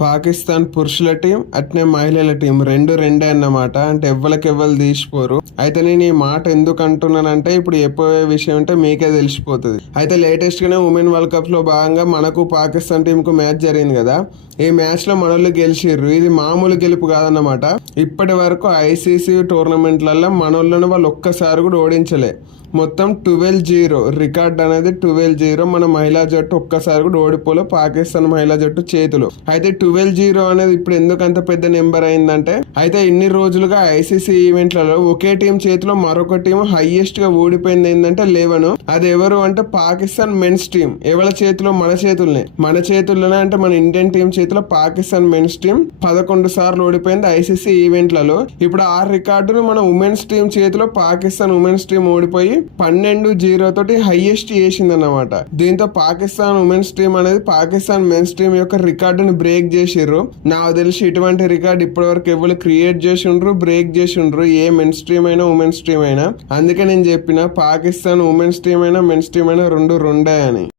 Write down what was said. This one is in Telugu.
పాకిస్తాన్ పురుషుల టీం అట్నే మహిళల టీం. రెండు రెండే అన్నమాట. అంటే ఎవ్వరికి ఎవ్వరు తీసిపోరు. అయితే నేను ఈ మాట ఎందుకు అంటున్నానంటే ఇప్పుడు చెప్పే విషయం అంటే మీకే తెలిసిపోతుంది. అయితే లేటెస్ట్ గానే ఉమెన్ వరల్డ్ కప్లో భాగంగా మనకు పాకిస్తాన్ టీం కు మ్యాచ్ జరిగింది కదా. ఈ మ్యాచ్లో మనోళ్ళు గెలిచిర్రు. ఇది మామూలు గెలుపు కాదన్నమాట. ఇప్పటి వరకు ఐసీసీ టోర్నమెంట్లలో మనోళ్ళను వాళ్ళు ఒక్కసారి కూడా ఓడించలే. మొత్తం ట్వెల్వ్ జీరో. రికార్డ్ అనేది ట్వెల్వ్ జీరో మన మహిళా జట్టు ఒక్కసారి కూడా ఓడిపోలే. పాకిస్తాన్ మహిళా జట్టు చేతిలో. అయితే ట్వెల్వ్ జీరో అనేది ఇప్పుడు ఎందుకు అంత పెద్ద నెంబర్ అయిందంటే అయితే ఇన్ని రోజులుగా ఐసీసీ ఈవెంట్లలో ఒకే టీం చేతిలో మరొక టీం హైయెస్ట్గా ఓడిపోయింది ఏంటంటే లెవెన్. అది ఎవరు అంటే పాకిస్తాన్ మెన్స్ టీం. ఎవరి చేతిలో? మన చేతుల్నే. మన చేతుల్లోనే అంటే మన ఇండియన్ టీం చేతిలో పాకిస్తాన్ మెన్స్ టీం పదకొండు సార్లు ఓడిపోయింది ఐసీసీ ఈవెంట్లలో. ఇప్పుడు ఆ రికార్డును మన ఉమెన్స్ టీం చేతిలో పాకిస్తాన్ ఉమెన్స్ టీం ఓడిపోయి పన్నెండు జీరో తోటి హైయెస్ట్ చేసింది అన్నమాట దీంతో పాకిస్తాన్ ఉమెన్స్ టీం అనేది పాకిస్తాన్ మెన్స్ టీం యొక్క రికార్డును బ్రేక్ చేసిర్రు. నాకు తెలిసి ఇటువంటి రికార్డ్ ఇప్పటి వరకు ఎవరు క్రియేట్ చేసి ఉండ్రు బ్రేక్ చేసి ఉండ్రు ఏ మెన్స్ స్ట్రీమ్ అయినా ఉమెన్స్ స్ట్రీమ్ అయినా. అందుకే నేను చెప్పిన పాకిస్తాన్ ఉమెన్స్ స్ట్రీమ్ అయినా మెన్స్ స్ట్రీమ్ అయినా రెండు రెండే అని.